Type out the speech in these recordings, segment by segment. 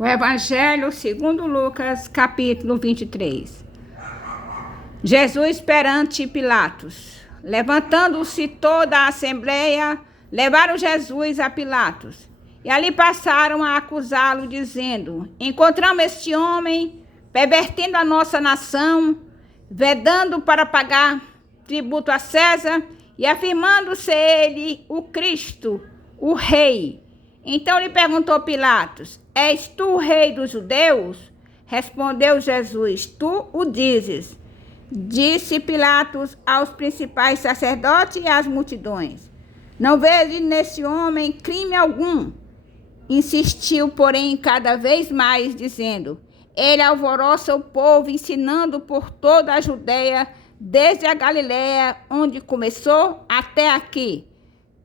O Evangelho segundo Lucas, capítulo 23. Jesus perante Pilatos. Levantando-se toda a assembleia, levaram Jesus a Pilatos. E ali passaram a acusá-lo, dizendo: encontramos este homem pervertendo a nossa nação, vedando para pagar tributo a César e afirmando-se ele o Cristo, o rei. Então lhe perguntou Pilatos: és tu o rei dos judeus? Respondeu Jesus: tu o dizes. Disse Pilatos aos principais sacerdotes e às multidões: não vejo nesse homem crime algum. Insistiu, porém, cada vez mais, dizendo: ele alvoroça o povo, ensinando por toda a Judeia, desde a Galiléia, onde começou, até aqui.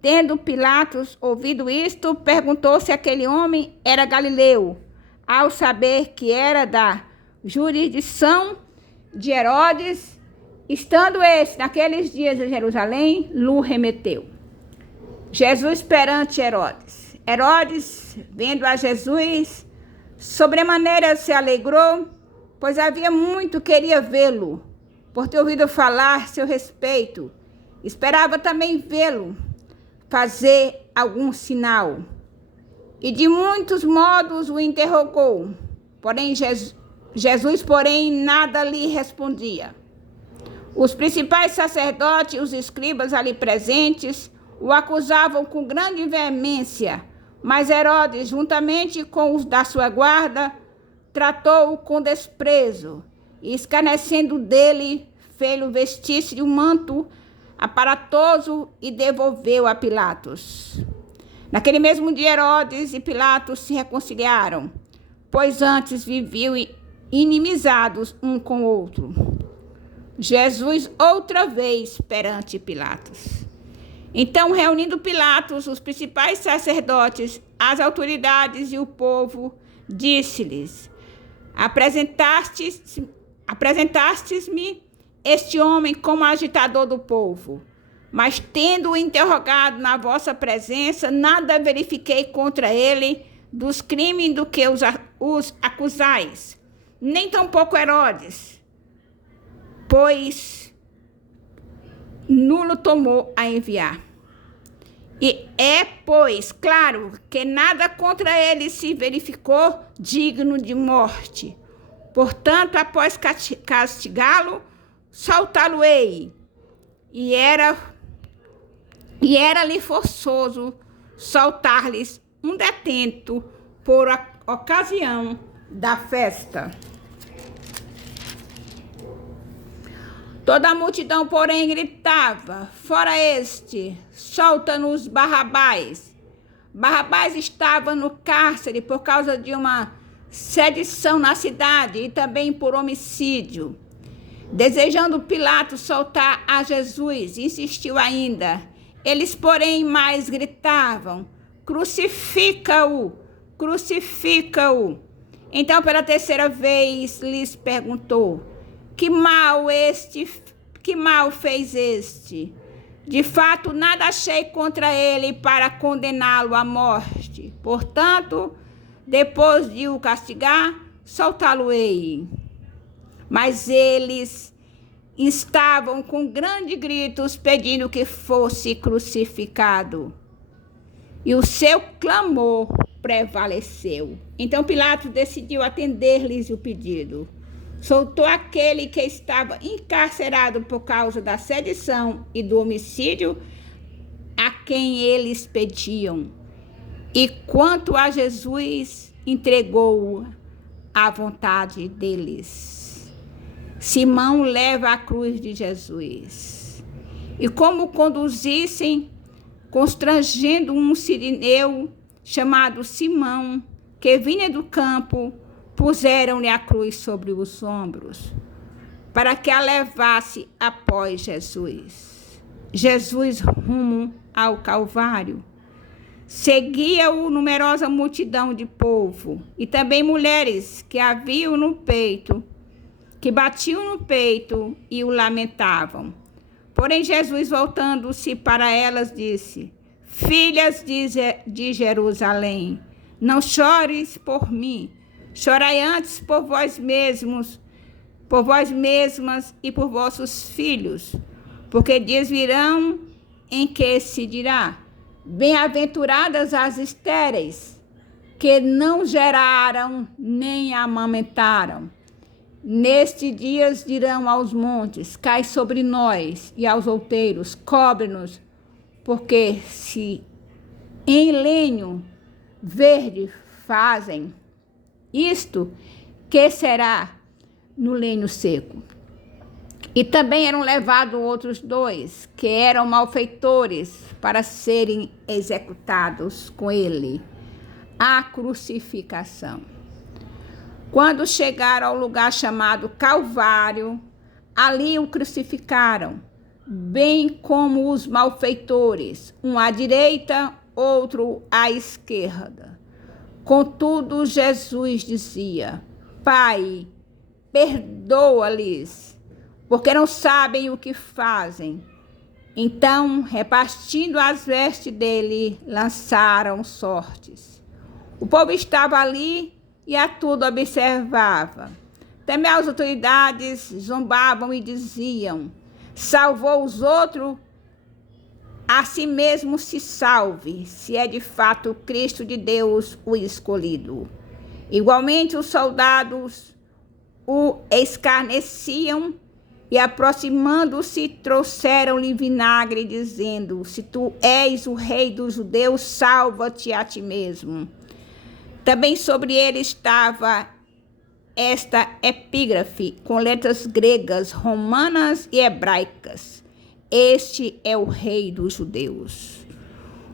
Tendo Pilatos ouvido isto, perguntou se aquele homem era galileu. Ao saber que era da jurisdição de Herodes, estando este naqueles dias em Jerusalém, lhe remeteu. Jesus perante Herodes. Herodes, vendo a Jesus, sobremaneira se alegrou, pois havia muito queria vê-lo, por ter ouvido falar seu respeito. Esperava também vê-lo fazer algum sinal. E de muitos modos o interrogou. Porém, Jesus, nada lhe respondia. Os principais sacerdotes e os escribas ali presentes o acusavam com grande veemência, mas Herodes, juntamente com os da sua guarda, tratou-o com desprezo, e escarnecendo dele, fez-lhe vestir-se de um manto aparatoso e devolveu a Pilatos. Naquele mesmo dia, Herodes e Pilatos se reconciliaram, pois antes viviam inimizados um com o outro. Jesus outra vez perante Pilatos. Então, reunindo Pilatos, os principais sacerdotes, as autoridades e o povo, disse-lhes: apresentastes-me este homem como agitador do povo, mas tendo-o interrogado na vossa presença, nada verifiquei contra ele dos crimes do que os acusais, nem tampouco Herodes, pois nulo tomou a enviar. E é, pois, claro que nada contra ele se verificou digno de morte. Portanto, após castigá-lo, soltá-lo-ei. E era-lhe forçoso soltar-lhes um detento por ocasião da festa. Toda a multidão, porém, gritava: fora este, solta-nos Barrabás. Barrabás estava no cárcere por causa de uma sedição na cidade e também por homicídio. Desejando Pilatos soltar a Jesus, insistiu ainda. Eles, porém, mais gritavam: crucifica-o, crucifica-o. Então, pela terceira vez, lhes perguntou: que mal fez este? De fato, nada achei contra ele para condená-lo à morte. Portanto, depois de o castigar, soltá-lo-ei. Mas eles estavam com grandes gritos pedindo que fosse crucificado. E o seu clamor prevaleceu. Então Pilatos decidiu atender-lhes o pedido. Soltou aquele que estava encarcerado por causa da sedição e do homicídio a quem eles pediam. E quanto a Jesus, entregou-o à vontade deles. Simão leva a cruz de Jesus. E como conduzissem, constrangendo um sirineu chamado Simão, que vinha do campo, puseram-lhe a cruz sobre os ombros, para que a levasse após Jesus. Jesus rumo ao Calvário. Seguia-o numerosa multidão de povo, e também mulheres que haviam no peito, que batiam no peito e o lamentavam. Porém, Jesus, voltando-se para elas, disse: filhas de Jerusalém, não chores por mim, Chorai antes por vós mesmos, por vós mesmas e por vossos filhos, porque dias virão em que se dirá: bem-aventuradas as estéreis, que não geraram nem amamentaram. Nestes dias dirão aos montes: cai sobre nós, e aos outeiros: cobre-nos, porque se em lenho verde fazem isto, que será no lenho seco? E também eram levados outros 2, que eram malfeitores, para serem executados com ele. A crucificação. Quando chegaram ao lugar chamado Calvário, ali o crucificaram, bem como os malfeitores, um à direita, outro à esquerda. Contudo, Jesus dizia: Pai, perdoa-lhes, porque não sabem o que fazem. Então, repartindo as vestes dele, lançaram sortes. O povo estava ali e a tudo observava. Também as autoridades zombavam e diziam: salvou os outros, a si mesmo se salve, se é de fato o Cristo de Deus, o escolhido. Igualmente os soldados o escarneciam e, aproximando-se, trouxeram-lhe vinagre, dizendo: se tu és o rei dos judeus, salva-te a ti mesmo. Também sobre ele estava esta epígrafe, com letras gregas, romanas e hebraicas: este é o rei dos judeus.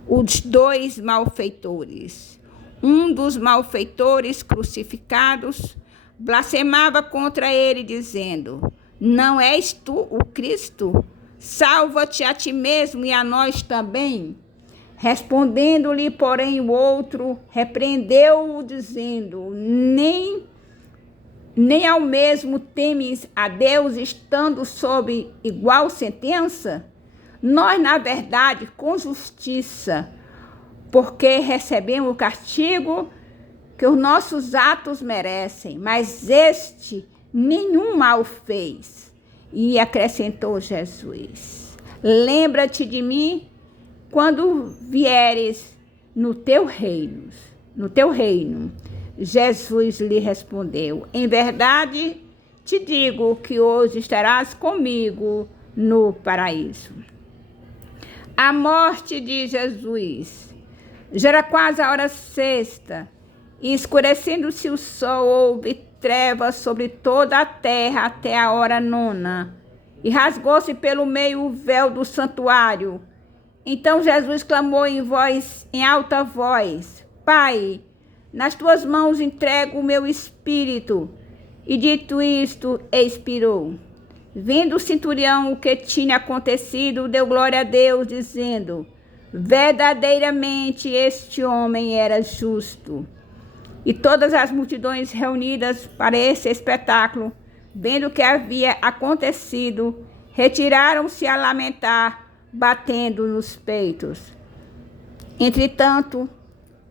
Os 2 malfeitores. Um dos malfeitores crucificados blasfemava contra ele, dizendo: não és tu o Cristo? Salva-te a ti mesmo e a nós também. Respondendo-lhe, porém, o outro repreendeu-o, dizendo: nem ao mesmo temes a Deus, estando sob igual sentença? Nós, na verdade, com justiça, porque recebemos o castigo que os nossos atos merecem, mas este nenhum mal fez. E acrescentou Jesus: lembra-te de mim quando vieres no teu reino. Jesus lhe respondeu: em verdade te digo que hoje estarás comigo no paraíso. A morte de Jesus. Já era quase a hora sexta, e escurecendo-se o sol, houve trevas sobre toda a terra até a hora 9, e rasgou-se pelo meio o véu do santuário. Então Jesus clamou em alta voz: Pai, nas tuas mãos entrego o meu espírito. E dito isto, expirou. Vendo o centurião o que tinha acontecido, deu glória a Deus, dizendo: verdadeiramente este homem era justo. E todas as multidões reunidas para esse espetáculo, vendo o que havia acontecido, retiraram-se a lamentar, batendo nos peitos. Entretanto,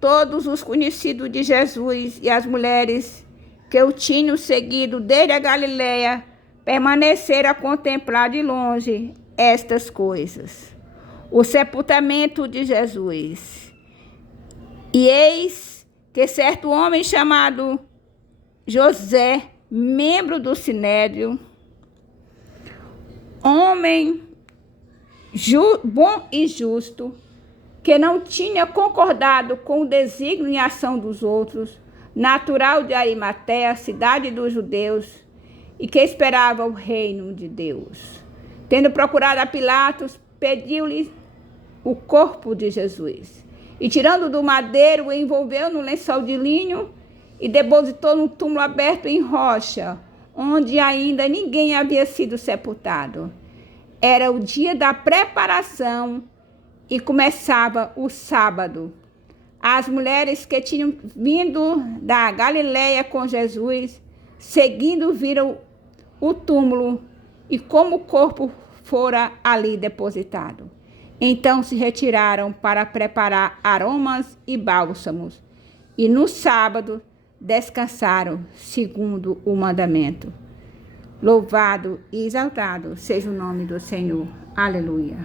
todos os conhecidos de Jesus e as mulheres que o tinham seguido desde a Galileia permaneceram a contemplar de longe estas coisas. O sepultamento de Jesus. E eis que certo homem chamado José, membro do Sinédrio, homem bom e justo, que não tinha concordado com o desígnio e ação dos outros, natural de Arimateia, cidade dos judeus, e que esperava o reino de Deus. Tendo procurado a Pilatos, pediu-lhe o corpo de Jesus. E tirando do madeiro, o envolveu no lençol de linho e depositou no túmulo aberto em rocha, onde ainda ninguém havia sido sepultado. Era o dia da preparação e começava o sábado. As mulheres que tinham vindo da Galileia com Jesus, seguindo, viram o túmulo e como o corpo fora ali depositado. Então se retiraram para preparar aromas e bálsamos. E no sábado descansaram segundo o mandamento. Louvado e exaltado seja o nome do Senhor. Aleluia.